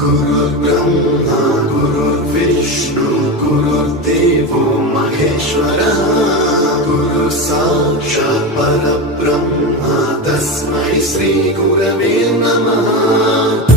गुरुर्ब्रह्मा गुरुर्विष्णु गुरुर्देवो महेश्वरः गुरु साक्षात् परब्रह्म तस्मै श्री गुरवे नमः।